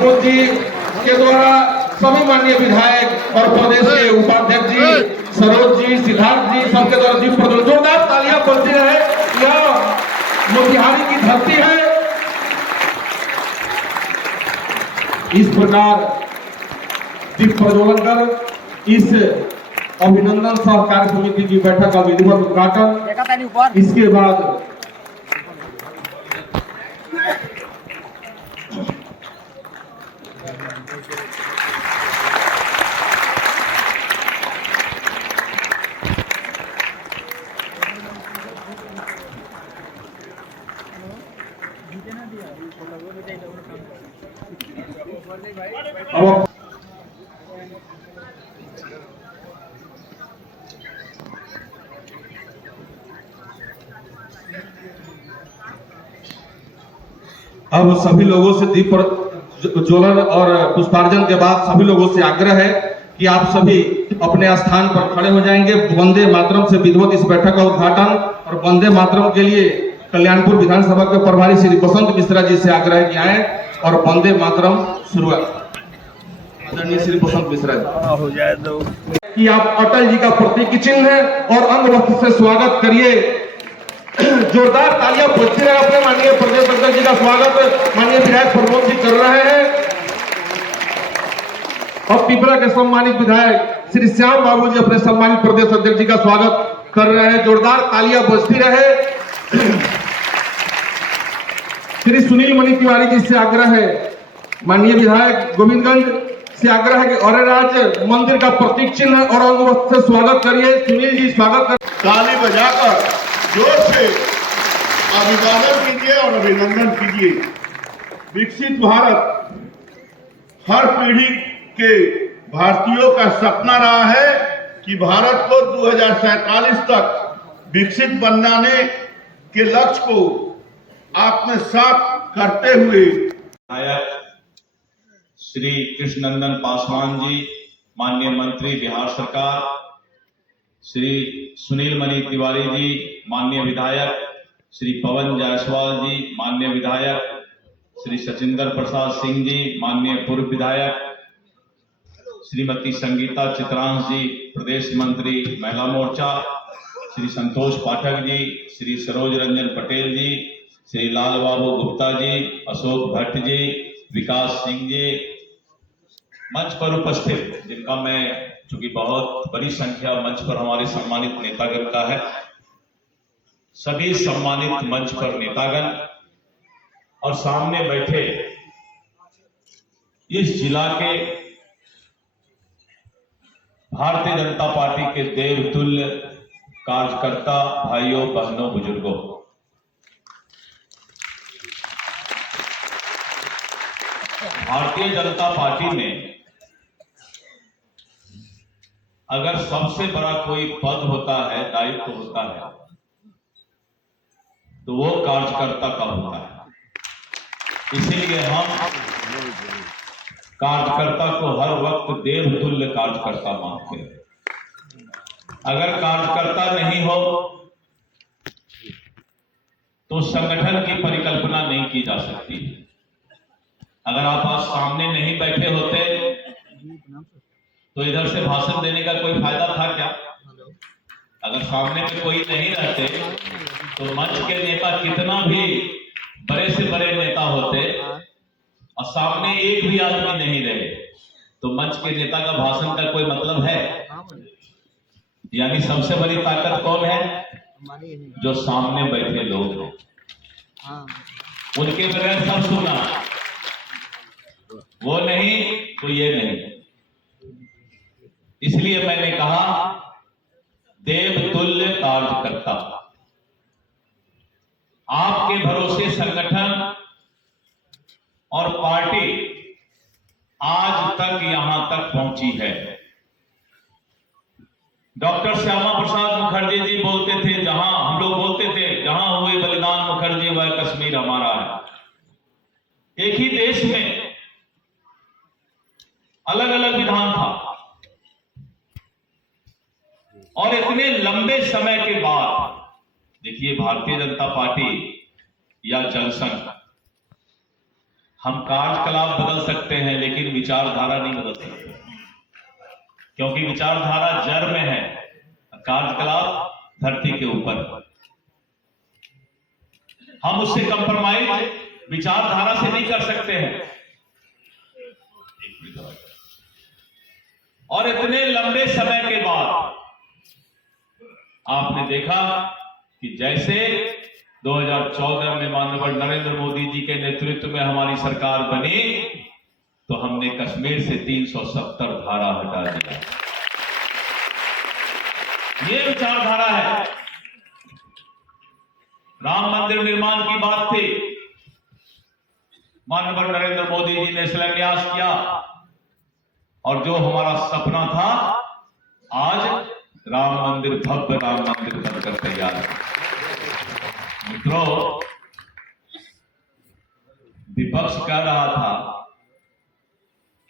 प्रमोद जी के द्वारा सभी माननीय विधायक और प्रदेश के उपाध्यक्ष जी, सरोज जी, सिद्धार्थ जी, सबके द्वारा दीप प्रज्वलन, जोरदार तालियां बजती रहे। यह मोतिहारी की धरती है। इस प्रकार दीप प्रज्वलन कर इस अभिनंदन सहकारी समिति की बैठक का विधिवत उद्घाटन। इसके बाद अब सभी लोगों से दीप प्रज्वलन और पुष्पार्जन के बाद सभी लोगों से आग्रह है कि आप सभी अपने स्थान पर खड़े हो जाएंगे। वंदे मातरम से विधिवत इस बैठक का उद्घाटन और वंदे मातरम के लिए कल्याणपुर विधानसभा के प्रभारी श्री बसंत मिश्रा जी से आग्रह किया है और वंदे मातरम शुरुआत आदरणीय श्री बसंत मिश्रा जी हो जाए तो कि आप अटल जी का प्रतीक चिन्ह है और अंग वस्त्र से स्वागत करिए। जोरदार तालियां बजती रहे। अपने माननीय प्रदेश अध्यक्ष जी का स्वागत माननीय विधायक प्रमोद जी कर रहे हैं। और पिपरा के सम्मानित विधायक श्री श्याम बाबू जी अपने सम्मानित प्रदेश अध्यक्ष जी का स्वागत कर रहे हैं। जोरदार तालियां बजती रहे। श्री सुनील मणि तिवारी जी से आग्रह है, माननीय विधायक गोविंदगंज से आग्रह है कि औरराज मंदिर का प्रतीक चिन्ह और अंग वस्त्र से स्वागत करिए। सुनील जी स्वागत कर ताली बजाकर जोर से अभिवादन कीजिए और अभिनंदन कीजिए। विकसित भारत हर पीढ़ी के भारतीयों का सपना रहा है कि भारत को 2047 तक विकसित बनाने के लक्ष्य को आत्मसात करते हुए श्री कृष्णनंदन पासवान जी, माननीय मंत्री बिहार सरकार, श्री सुनील मणि तिवारी जी, माननीय विधायक, श्री पवन जायसवाल जी, माननीय विधायक, श्री सचिंदर प्रसाद सिंह जी, माननीय पूर्व विधायक, श्रीमती संगीता चित्रांश जी, प्रदेश मंत्री महिला मोर्चा, श्री संतोष पाठक जी, श्री सरोज रंजन पटेल जी, श्री लाल बाबू गुप्ता जी, अशोक भट्ट जी, विकास सिंह जी, मंच पर उपस्थित जिनका मैं चूंकि बहुत बड़ी संख्या मंच पर हमारे सम्मानित नेतागण का है, सभी सम्मानित मंच पर नेतागण और सामने बैठे इस जिला के भारतीय जनता पार्टी के देवतुल्य कार्यकर्ता भाइयों बहनों बुजुर्गों, भारतीय जनता पार्टी में अगर सबसे बड़ा कोई पद होता है, दायित्व होता है, तो वो कार्यकर्ता का होता है। इसीलिए हम कार्यकर्ता को हर वक्त देवतुल्य कार्यकर्ता मानते हैं। अगर कार्यकर्ता नहीं हो तो संगठन की परिकल्पना नहीं की जा सकती। अगर आप आज सामने नहीं बैठे होते तो इधर से भाषण देने का कोई फायदा था क्या? अगर सामने में कोई नहीं रहते तो मंच के नेता कितना भी बड़े से बड़े नेता होते और सामने एक भी आदमी नहीं रहे तो मंच के नेता का भाषण का कोई मतलब है? यानी सबसे बड़ी ताकत कौन है? जो सामने बैठे लोग हैं, उनके बगैर सब सुना, वो नहीं तो ये नहीं। इसलिए मैंने कहा देवतुल्य कार्यकर्ता। आपके भरोसे संगठन और पार्टी आज तक यहां तक पहुंची है। डॉक्टर श्यामा प्रसाद मुखर्जी जी बोलते थे, जहां हम लोग बोलते थे जहां हुए बलिदान मुखर्जी वह कश्मीर हमारा है। एक ही देश में अलग अलग विधान था और इतने लंबे समय के बाद देखिए भारतीय जनता पार्टी या जनसंघ हम कार्यकलाप बदल सकते हैं लेकिन विचारधारा नहीं बदल सकते, क्योंकि विचारधारा जड़ में है, कार्यकलाप धरती के ऊपर। हम उससे कंप्रोमाइज विचारधारा से नहीं कर सकते हैं। और इतने लंबे समय के बाद आपने देखा कि जैसे 2014 में माननीय नरेंद्र मोदी जी के नेतृत्व में हमारी सरकार बनी तो हमने कश्मीर से 370 धारा हटा दिया। ये विचारधारा है। राम मंदिर निर्माण की बात थी, माननीय नरेंद्र मोदी जी ने शिलान्यास किया और जो हमारा सपना था आज राम मंदिर, भव्य राम मंदिर बनकर तैयार है। मित्रों, विपक्ष कह रहा था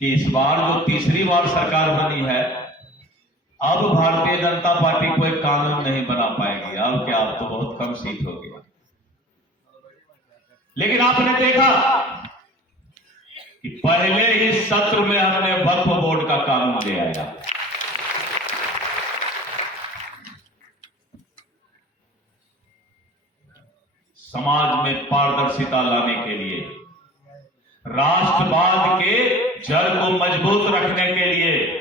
कि इस बार जो तीसरी बार सरकार बनी है अब भारतीय जनता पार्टी कोई कानून नहीं बना पाएगी। अब क्या, अब तो बहुत कम सीट हो गया। लेकिन आपने देखा कि पहले ही सत्र में हमने वक्फ बोर्ड का कानून ले आया। समाज में पारदर्शिता लाने के लिए, राष्ट्रवाद के जड़ को मजबूत रखने के लिए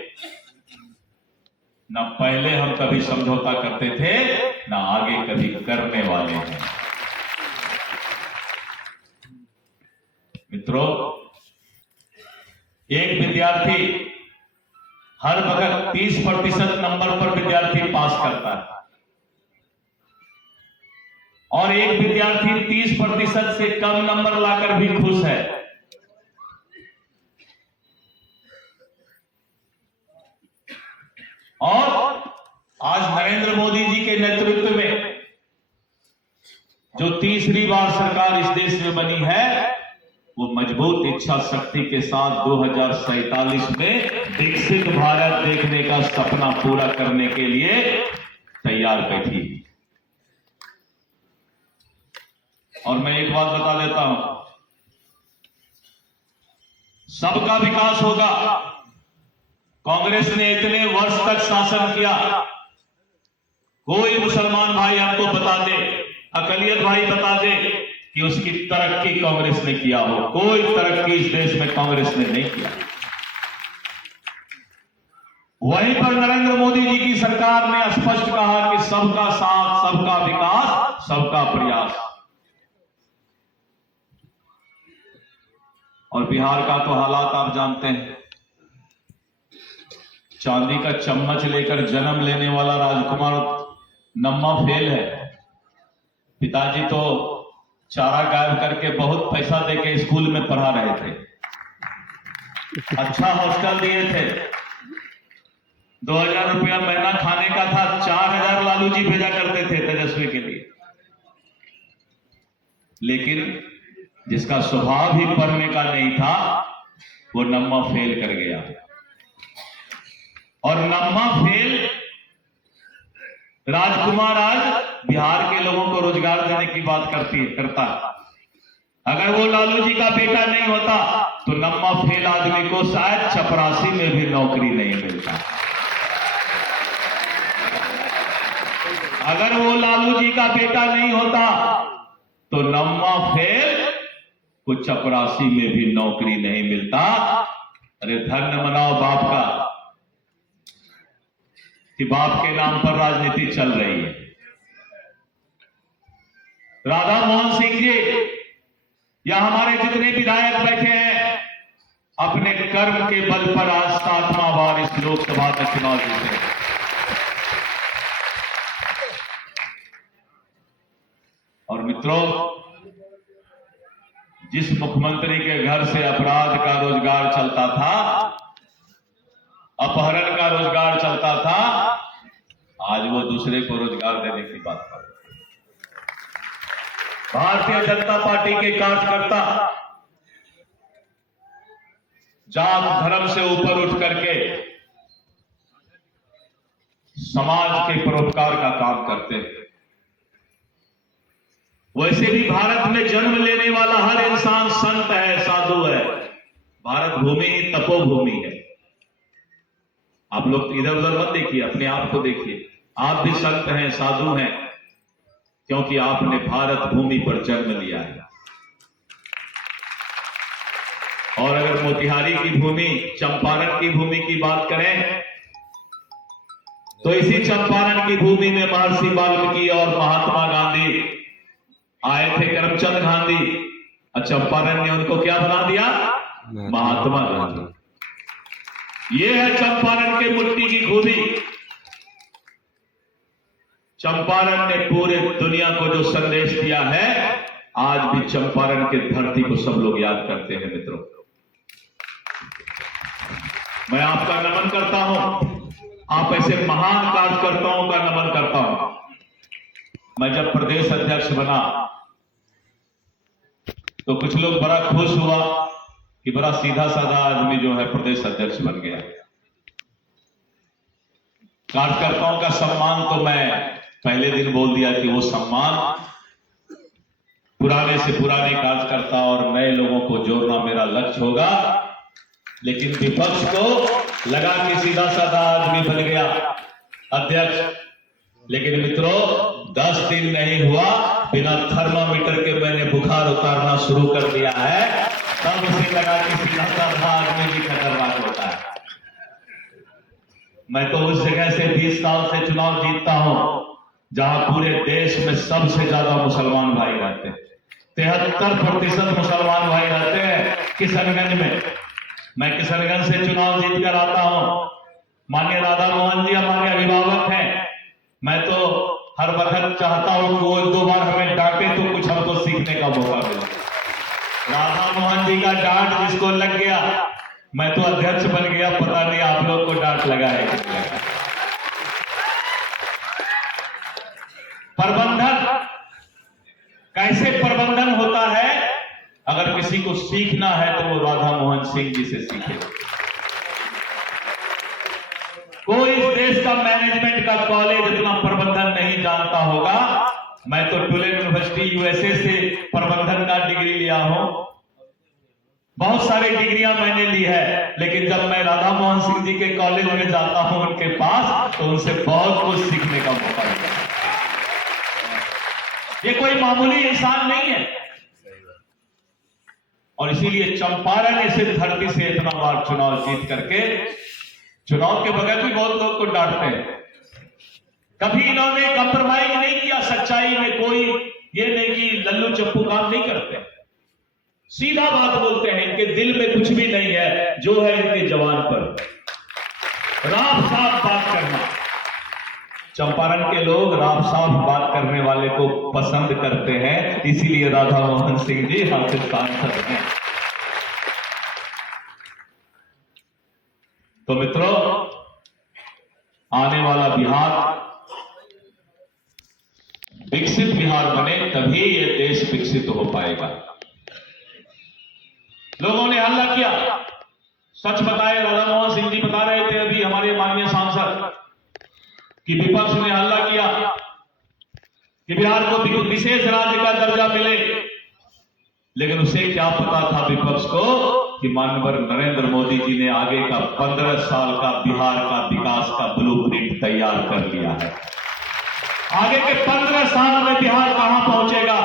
न पहले हम कभी समझौता करते थे न आगे कभी करने वाले हैं। मित्रों, एक विद्यार्थी हर वक्त 30% नंबर पर विद्यार्थी पास करता है और एक विद्यार्थी 30% से कम नंबर लाकर भी खुश है। और आज नरेंद्र मोदी जी के नेतृत्व में जो तीसरी बार सरकार इस देश में बनी है वो मजबूत इच्छा शक्ति के साथ 2047 में विकसित भारत देखने का सपना पूरा करने के लिए तैयार बैठी। और मैं एक बात बता देता हूं, सबका विकास होगा। कांग्रेस ने इतने वर्ष तक शासन किया, कोई मुसलमान भाई आपको बता दे, अकलियत भाई बता दे कि उसकी तरक्की कांग्रेस ने किया हो। कोई तरक्की इस देश में कांग्रेस ने नहीं किया। वहीं पर नरेंद्र मोदी जी की सरकार ने स्पष्ट कहा कि सबका साथ, सबका विकास, सबका प्रयास। और बिहार का तो हालात आप जानते हैं। चांदी का चम्मच लेकर जन्म लेने वाला राजकुमार नम्मा फेल है। पिताजी तो चारा गायब करके बहुत पैसा देके स्कूल में पढ़ा रहे थे, अच्छा हॉस्टल दिए थे, 2000 रुपया महीना खाने का था, 4000 लालू जी भेजा करते थे तेजस्वी के लिए। लेकिन जिसका स्वभाव ही पढ़ने का नहीं था वो नम्मा फेल कर गया। और नम्मा फेल राजकुमार आज बिहार के लोगों को रोजगार देने की बात करता है। अगर वो लालू जी का बेटा नहीं होता तो नम्मा फेल आदमी को शायद चपरासी में भी नौकरी नहीं मिलता। अगर वो लालू जी का बेटा नहीं होता तो नम्मा फेल को चपरासी में भी नौकरी नहीं मिलता। अरे धन्य मनाओ बाप का कि बाप के नाम पर राजनीति चल रही है। राधा मोहन सिंह जी या हमारे जितने विधायक बैठे हैं अपने कर्म के बल पर आज 7वां बार इस लोकसभा का चुनाव जीते। और मित्रों, जिस मुख्यमंत्री के घर से अपराध का रोजगार चलता था, अपहरण का रोजगार चलता था, आज वो दूसरे को रोजगार देने की बात कर रहे हैं। भारतीय जनता पार्टी के कार्यकर्ता जात धर्म से ऊपर उठ करके समाज के परोपकार का काम करते हैं। वैसे भी भारत में जन्म लेने वाला हर इंसान संत है, साधु भूमि ही तपोभूमि है। आप लोग इधर उधर मत देखिए, अपने आप को देखिए। आप भी संत हैं, साधु हैं, क्योंकि आपने भारत भूमि पर जन्म लिया है। और अगर मोतिहारी की भूमि, चंपारण की भूमि की बात करें तो इसी चंपारण की भूमि में महर्षि वाल्मीकि और महात्मा गांधी आए थे, करमचंद गांधी, और चंपारण ने उनको क्या बना दिया? महात्मा गांधी। ये है चंपारण के मिट्टी की खूबी। चंपारण ने पूरे दुनिया को जो संदेश दिया है, आज भी चंपारण के धरती को सब लोग याद करते हैं। मित्रों, मैं आपका नमन करता हूं, आप ऐसे महान कार्यकर्ताओं का नमन करता हूं। मैं जब प्रदेश अध्यक्ष बना तो कुछ लोग बड़ा खुश हुआ कि बड़ा सीधा साधा आदमी जो है प्रदेश अध्यक्ष बन गया। कार्यकर्ताओं का सम्मान तो मैं पहले दिन बोल दिया कि वो सम्मान पुराने से पुराने कार्यकर्ता और नए लोगों को जोड़ना मेरा लक्ष्य होगा। लेकिन विपक्ष को लगा कि सीधा साधा आदमी बन गया अध्यक्ष। लेकिन मित्रों, 10 दिन नहीं हुआ, बिना थर्मामीटर के मैंने बुखार उतारना शुरू कर दिया है। तब उसे लगा कि सीधा साधा आदमी भी खतरनाक होता है। मैं तो उस जगह से 20 साल से चुनाव जीतता हूं जहां पूरे देश में सबसे ज्यादा मुसलमान भाई रहते हैं। 73% मुसलमान भाई रहते हैं किशनगंज में। मैं किशनगंज से चुनाव जीत कर आता हूं। माननीय राधा मोहन जी हमारे अभिभावक हैं। मैं तो हर वक्त चाहता हूं कि वो 1-2 बार हमें डांटे तो कुछ हमको सीखने का मौका मिले। राधा मोहन जी का डांट जिसको लग गया, मैं तो अध्यक्ष बन गया। पता नहीं आप लोग को डांट लगा है कि नहीं लगा। प्रबंधन कैसे प्रबंधन होता है, अगर किसी को सीखना है तो वो राधा मोहन सिंह जी से सीखे। कोई इस देश का मैनेजमेंट का कॉलेज इतना प्रबंधन नहीं जानता होगा। मैं तो टुलेन यूनिवर्सिटी यूएसए से प्रबंधन का डिग्री लिया हूं। बहुत सारी डिग्रियां मैंने ली है, लेकिन जब मैं राधा मोहन सिंह जी के कॉलेज में जाता हूं उनके पास, तो उनसे बहुत कुछ सीखने का मौका मिलता है। ये कोई मामूली इंसान नहीं है। और इसीलिए चंपारण ऐसे धरती से इतना बार चुनाव जीत करके, चुनाव के बगैर भी बहुत लोग को डांटते हैं। कभी इन्होंने कंप्रोमाइज नहीं किया सच्चाई में। कोई ये नहीं कि लल्लू चप्पू काम नहीं करते, सीधा बात बोलते हैं। इनके दिल में कुछ भी नहीं है, जो है इनके जवान पर राफ साफ बात करना। चंपारण के लोग राफ साफ बात करने वाले को पसंद करते हैं, इसीलिए राधा मोहन सिंह जी हासिल सांसद हैं। तो मित्रों, आने वाला बिहार विकसित बिहार बने, तभी ये देश विकसित हो पाएगा। लोगों ने हल्ला किया, सच बताए, राधा मोहन सिंह जी बता रहे थे अभी हमारे माननीय सांसद कि विपक्ष ने हल्ला किया कि बिहार को विशेष राज्य का दर्जा मिले। लेकिन उसे क्या पता था विपक्ष को कि माननीय नरेंद्र मोदी जी ने आगे का 15 साल का बिहार का विकास का ब्लूप्रिंट तैयार कर लिया है। आगे के 15 साल में बिहार कहां पहुंचेगा?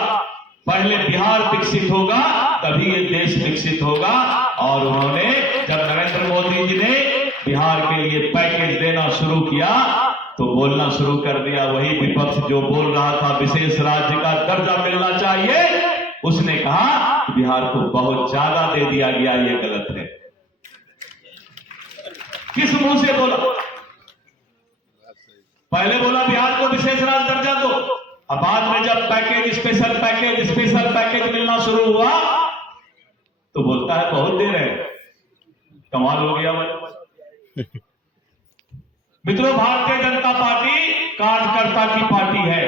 पहले बिहार विकसित होगा तभी ये देश विकसित होगा। और उन्होंने, जब नरेंद्र मोदी जी ने बिहार के लिए पैकेज देना शुरू किया तो बोलना शुरू कर दिया, वही विपक्ष जो बोल रहा था विशेष राज्य का दर्जा मिलना चाहिए, उसने कहा बिहार को बहुत ज्यादा दे दिया गया, ये गलत है। किस मुंह से बोला? पहले बोला बिहार को विशेष राज्य दर्जा दो, अब बाद में जब स्पेशल पैकेज मिलना शुरू हुआ तो बोलता है बहुत दे रहे हैं। कमाल हो गया भाई। मित्रों, भारतीय जनता पार्टी कार्यकर्ता की पार्टी है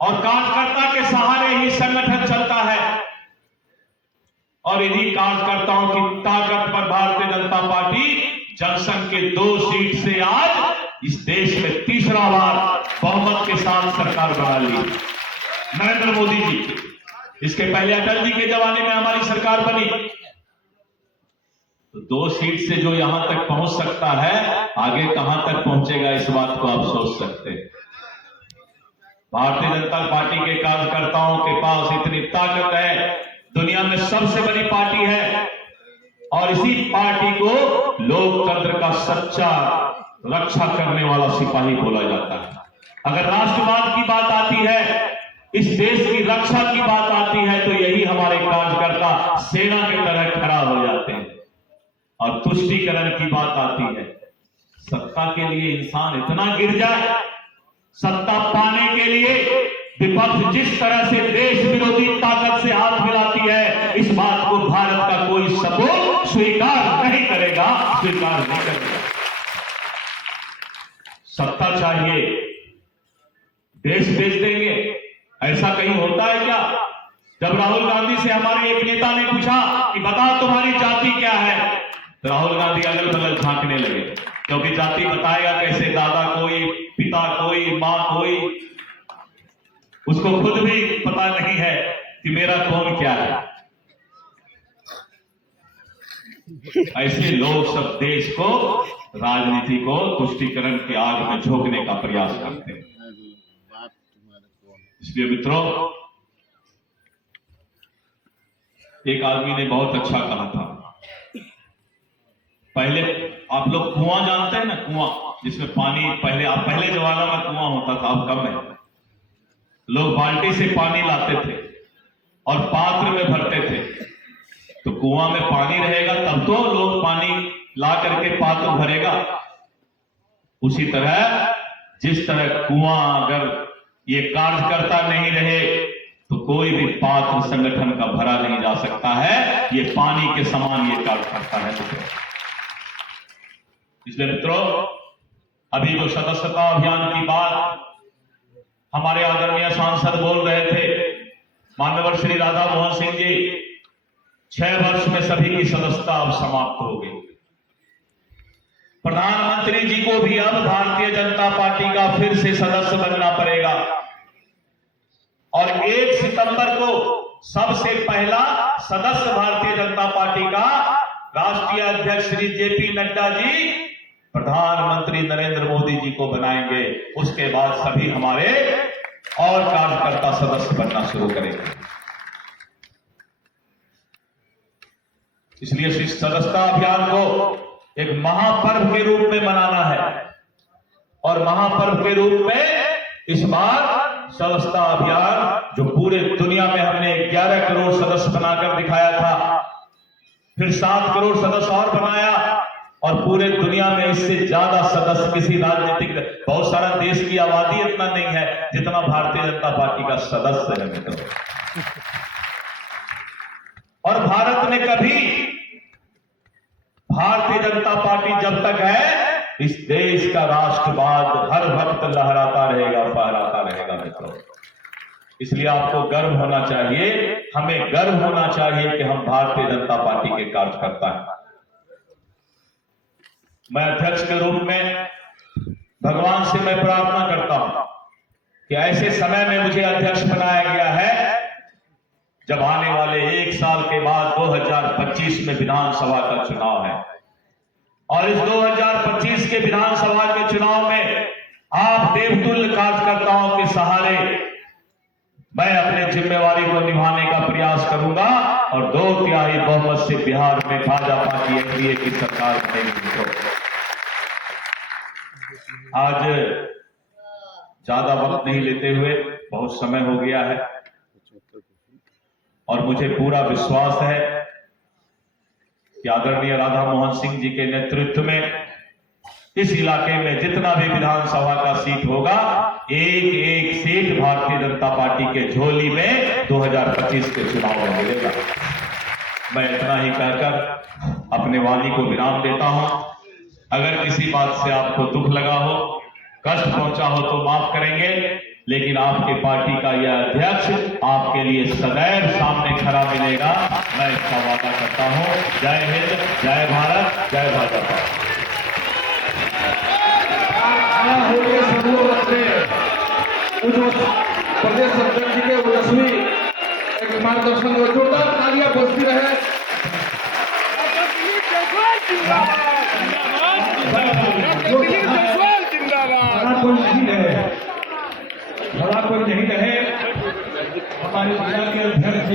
और कार्यकर्ता के सहारे ही संगठन चलता है। और इन्हीं कार्यकर्ताओं की ताकत पर भारतीय जनता पार्टी जनसंघ के 2 सीट से आज इस देश में तीसरा बार बहुमत के साथ सरकार बना ली। नरेंद्र मोदी जी, इसके पहले अटल जी के जमाने में हमारी सरकार बनी, तो 2 सीट से जो यहां तक पहुंच सकता है, आगे कहां तक पहुंचेगा, इस बात को आप सोच सकते हैं। भारतीय जनता पार्टी के कार्यकर्ताओं के पास इतनी ताकत है, दुनिया में सबसे बड़ी पार्टी है, और इसी पार्टी को लोकतंत्र का सच्चा रक्षा करने वाला सिपाही बोला जाता है। अगर राष्ट्रवाद की बात आती है, इस देश की रक्षा की बात आती है, तो यही हमारे कार्यकर्ता सेना की तरह खड़ा हो जाते हैं। और तुष्टीकरण की बात आती है, सत्ता के लिए इंसान इतना गिर जाए, सत्ता पाने के लिए विपक्ष जिस तरह से देश विरोधी ताकत से हाथ मिलाती है, इस बात को भारत का कोई सपोर्ट स्वीकार नहीं करेगा, स्वीकार नहीं करेगा। सत्ता चाहिए, देश बेच देंगे, ऐसा कहीं होता है क्या? जब राहुल गांधी से हमारे एक नेता ने पूछा कि बताओ तुम्हारी जाति क्या है, तो राहुल गांधी अगल बगल झांकने लगे, क्योंकि जाति बताएगा कैसे? दादा कोई, पिता कोई, मां कोई, उसको खुद भी पता नहीं है कि मेरा कौन क्या है। ऐसे लोग सब देश को, राजनीति को तुष्टीकरण की आग में झोंकने का प्रयास करते हैं। इसलिए मित्रों, एक आदमी ने बहुत अच्छा कहा था, पहले आप लोग कुआं जानते हैं ना, कुआं जिसमें पानी पहले जमाना में कुआं होता था, अब कम है। लोग बाल्टी से पानी लाते थे और पात्र में भरते थे, तो कुआं में पानी रहेगा तब तो लोग पानी ला करके पात्र भरेगा। उसी तरह जिस तरह कुआं अगर ये कार्य करता नहीं रहे, तो कोई भी पात्र संगठन का भरा नहीं जा सकता है। ये पानी के समान ये कार्य करता है मित्रों। इसलिए मित्रों, अभी जो सदस्यता अभियान की बात हमारे आदरणीय सांसद बोल रहे थे, माननीय श्री राधा मोहन सिंह जी, 6 वर्ष में सभी की सदस्यता अब समाप्त हो गई। प्रधानमंत्री जी को भी अब भारतीय जनता पार्टी का फिर से सदस्य बनना पड़ेगा, और 1 सितंबर को सबसे पहला सदस्य भारतीय जनता पार्टी का राष्ट्रीय अध्यक्ष श्री जेपी नड्डा जी प्रधानमंत्री नरेंद्र मोदी जी को बनाएंगे। उसके बाद सभी हमारे और कार्यकर्ता सदस्य बनना शुरू करेंगे। इसलिए इस सदस्यता अभियान को एक महापर्व के रूप में मनाना है, और महापर्व के रूप में इस बार सदस्यता अभियान जो पूरे दुनिया में हमने 11 करोड़ सदस्य बनाकर दिखाया था, फिर 7 करोड़ सदस्य और बनाया, और पूरे दुनिया में इससे ज्यादा सदस्य किसी राजनीतिक, बहुत सारा देश की आबादी इतना नहीं है जितना भारतीय जनता पार्टी का सदस्य है मित्रों। और भारत ने कभी, भारतीय जनता पार्टी जब तक है, इस देश का राष्ट्रवाद हर वक्त लहराता रहेगा, फहराता रहेगा मित्रों। इसलिए आपको गर्व होना चाहिए, हमें गर्व होना चाहिए कि हम भारतीय जनता पार्टी के कार्यकर्ता हैं। मैं अध्यक्ष के रूप में भगवान से मैं प्रार्थना करता हूं कि ऐसे समय में मुझे अध्यक्ष बनाया गया है जब आने वाले 1 साल के बाद 2025 में विधानसभा का चुनाव है, और इस 2025 के विधानसभा के चुनाव में आप देवतुल्य कार्यकर्ताओं के सहारे मैं अपने जिम्मेवारी को निभाने का प्रयास करूंगा, और 2/3 बहुमत से बिहार में भाजपा की एनडीए की सरकार बनेगी। आज ज्यादा वक्त नहीं लेते हुए, बहुत समय हो गया है, और मुझे पूरा विश्वास है कि आदरणीय राधा मोहन सिंह जी के नेतृत्व में इस इलाके में जितना भी विधानसभा का सीट होगा, एक सीट भारतीय जनता पार्टी के झोली में 2025 के चुनाव में मिलेगा। मैं इतना ही कहकर अपने वाणी को विराम देता हूं। अगर किसी बात से आपको दुख लगा हो, कष्ट पहुंचा हो तो माफ करेंगे, लेकिन आपके पार्टी का यह अध्यक्ष आपके लिए सदैव सामने खड़ा मिलेगा, मैं इसका वादा करता हूं। जय हिंद, जय भारत, जय भाजपा। प्रदेश अध्यक्ष जी के ओजस्वी मार्गदर्शन में जोरदार तालियां बजती रहे। बड़ा कोई नहीं रहे, बड़ा कोई नहीं रहे। हमारे जिला के अध्यक्ष